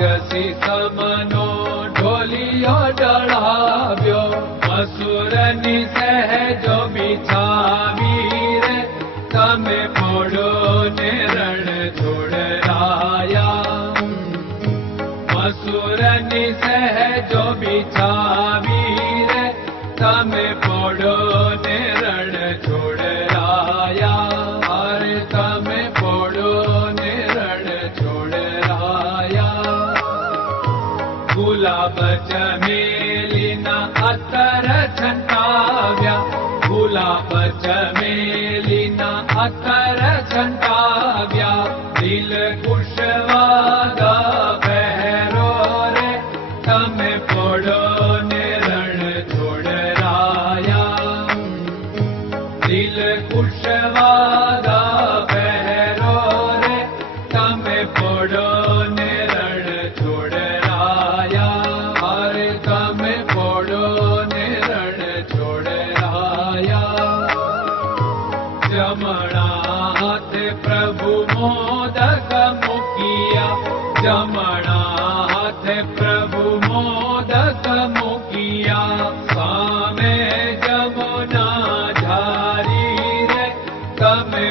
राक्षसी समनो ढोलियो चढ़ाव्यो असुर निसह जो बिछावीर, तमे पोड़ो ने रण छोड़ाया असुर निसह जो बिछावीर, तमे पोड़ो ने जलिना अरव्या भूला पचलिना अ मणाथ प्रभु मोदक मुखिया जनाथ प्रभु मोदक मुखिया सामे जमुना झारी रे तमे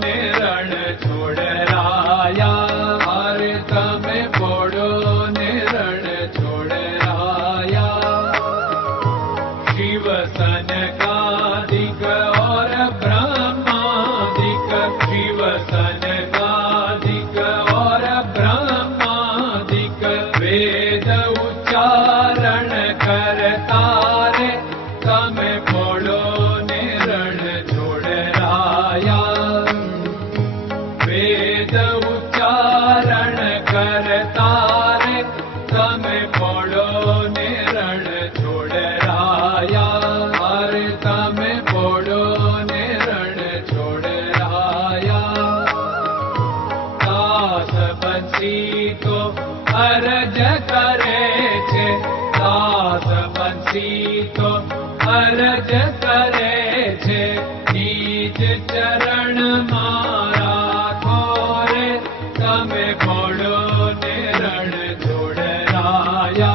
ne अरज करे छे दास बंसी तो अरज करे छे नीच चरण मारा थोरे तमे बोड़ो ने रण जोड़ राया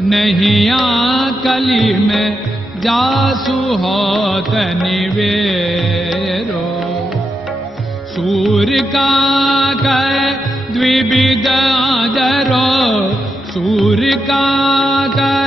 नहीं आ कली में जासु होत निवेरो। सूर्य का कै द्विविध आदरो। सूर्य का कै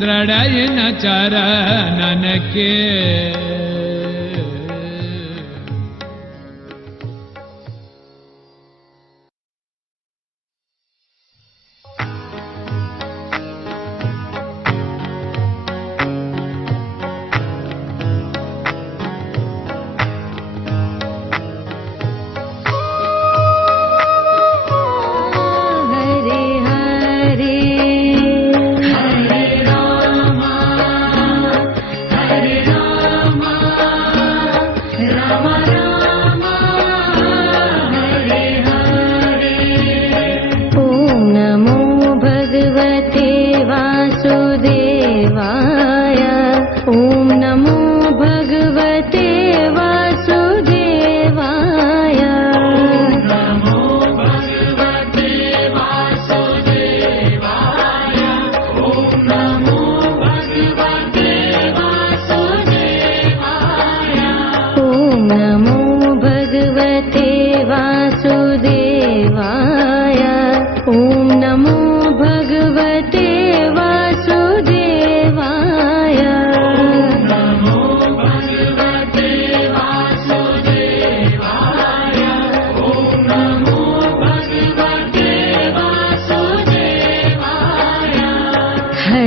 दृढयिन चरणन